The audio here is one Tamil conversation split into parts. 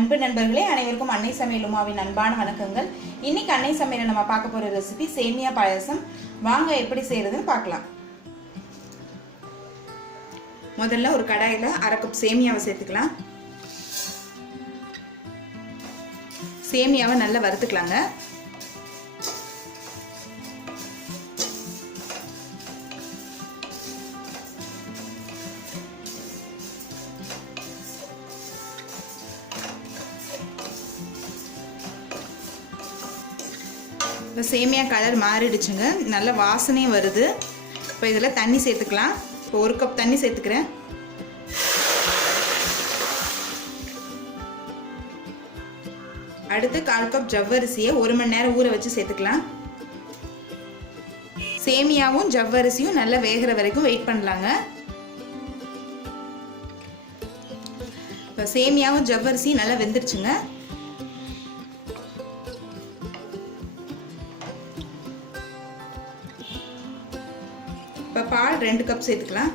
அன்பு நண்பர்களே, அனைவருக்கும் அன்னை சமையல் உமாவின் அன்பான வணக்கங்கள். இன்னைக்கு அன்னை சமையல நம்ம பார்க்க போற ரெசிபி சேமியா பாயாசம். வாங்க எப்படி செய்யறதுன்னு பார்க்கலாம். முதல்ல ஒரு கடாயில 1/2 கப் சேமியாவை சேர்த்துக்கலாம். சேமியாவை நல்லா வறுத்துக்கலாங்க. இப்போ சேமியா கலர் மாறிடுச்சுங்க, நல்ல வாசனையும் வருது. இப்போ இதில் தண்ணி சேர்த்துக்கலாம். இப்போ 1 கப் தண்ணி சேர்த்துக்கிறேன். அடுத்து 1/4 கப் ஜவ்வரிசியை 1 மணி நேரம் ஊற வச்சு சேர்த்துக்கலாம். சேமியாவும் ஜவ்வரிசியும் நல்லா வேகிற வரைக்கும் வெயிட் பண்ணலாங்க. இப்போ சேமியாவும் ஜவ்வரிசியும் நல்லா வெந்துருச்சுங்க. இப்போ பால் 2 கப் சேர்த்துக்கலாம்.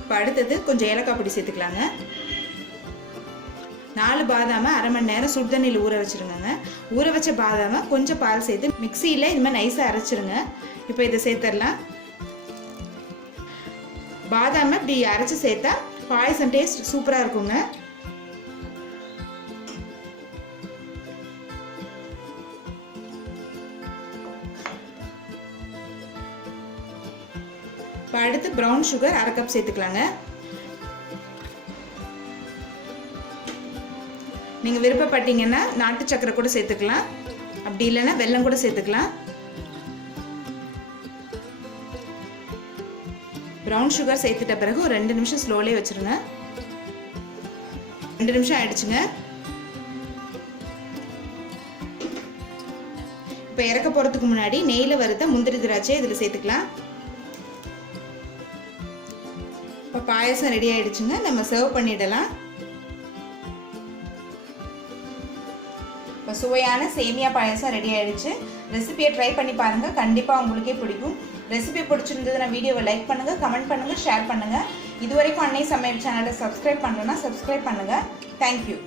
இப்போ அடுத்தது கொஞ்சம் ஏலக்காய் பொடி சேர்த்துக்கலாங்க. 4 பாதாமை 1/2 மணி நேரம் சுடுதண்ணியில் ஊற வச்சுருங்க. ஊற வச்ச பாதாமை கொஞ்சம் பால் சேர்த்து மிக்சியில் இது மாதிரி நைஸாக அரைச்சிருங்க. இப்போ இதை சேர்த்துடலாம். பாதாமை இப்படி அரைச்சி சேர்த்தா பாயசம் டேஸ்ட் சூப்பராக இருக்குங்க. இப்போ அடுத்து ப்ரௌன் சுகர் 1/2 கப் சேர்த்துக்கலாங்க. நீங்கள் விருப்பப்பட்டீங்கன்னா நாட்டு சக்கரை கூட சேர்த்துக்கலாம், அப்படி இல்லைன்னா வெல்லம் கூட சேர்த்துக்கலாம். ப்ரௌன் சுகர் சேர்த்துட்ட பிறகு ஒரு 2 நிமிஷம் ஸ்லோலே வச்சுருங்க. 2 நிமிஷம் ஆயிடுச்சுங்க. இப்போ இறக்க போகிறதுக்கு முன்னாடி நெய்யில் வறுத்த முந்திரி திராட்சை இதில் சேர்த்துக்கலாம். இப்போ பாயசம் ரெடி ஆயிடுச்சுங்க, நம்ம சர்வ் பண்ணிடலாம். இப்போ சுவையான சேமியா பாயசம் ரெடி ஆயிடுச்சு. ரெசிபியை ட்ரை பண்ணி பாருங்க, கண்டிப்பாக உங்களுக்கே பிடிக்கும். ரெசிபி பிடிச்சிருந்ததுன்னா வீடியோவை லைக் பண்ணுங்க, கமெண்ட் பண்ணுங்க, ஷேர் பண்ணுங்க. இதுவரைக்கும் அன்னை சமையல் சேனலை சப்ஸ்கிரைப் பண்ணலன்னா சப்ஸ்கிரைப் பண்ணுங்க. தேங்க்யூ.